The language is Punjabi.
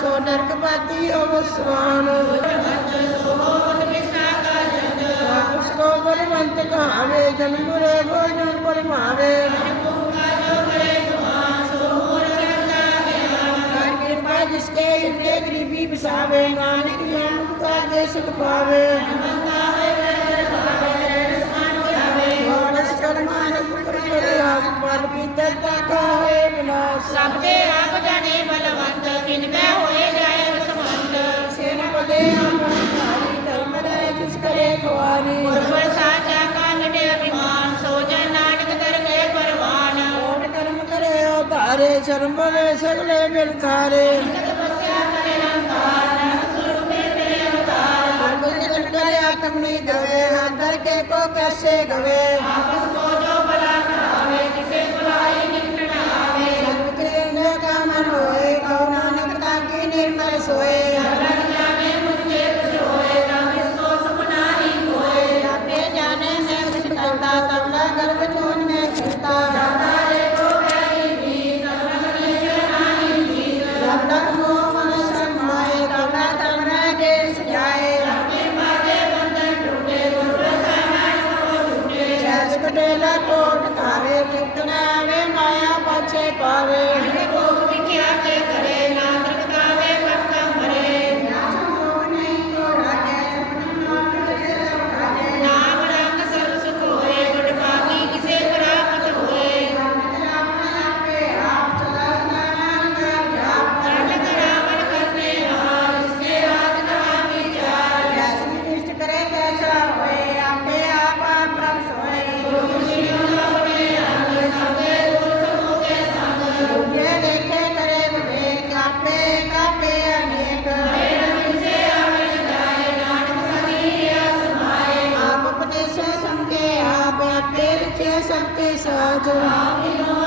ਸੋ ਨਰਕਪਾਤੀ ਅਵਸਵਾਨ ਉਸ ਕੋ ਬਲਵੰਤ ਕਹਾਵੇ ਜਨਮ ਰੇ ਭੋਜਨ ਪਰਮਾਵੇ ਜਿਸ ਕੇ ਇੰਨੇ ਗਰੀਬੀ ਬਸਾਵੇ ਨਾਨਕ ਜਨ ਮੁਕਤਾ ਦੇ ਸੁਖ ਪਾਵੇ। ਖਵਾਰੇ ਗੁਰਬਰ ਸਾਚਾ ਕਾਲੜੇ ਅਭਿਮਾਨ ਸੋ ਜੈ ਨਾਨਕ ਦਰ ਗਏ ਪਰਵਾਨ। ਕੋਟ ਕਰਮ ਕਰੇ ਉਧਾਰੇ ਸ਼ਰਮ ਬਵੇ ਸਗਲੇ ਮਿਲ ਖਾਰੇ। ਤਪੱਸਿਆ ਕਰੇ ਅੰਤਾਰ ਸੁਰੂਪੇ ਤੇਰੇ ਅਵਤਾਰ। ਗੁਰ ਗੁਰ ਕਰੇ ਆਤਮਨੀ ਗਵੇ ਹਾਂ ਦਰ ਕੇ ਕੋ ਕੈਸੇ ਗਵੇ। ਆਪਸ ਕੋ পাবে सब पे साथ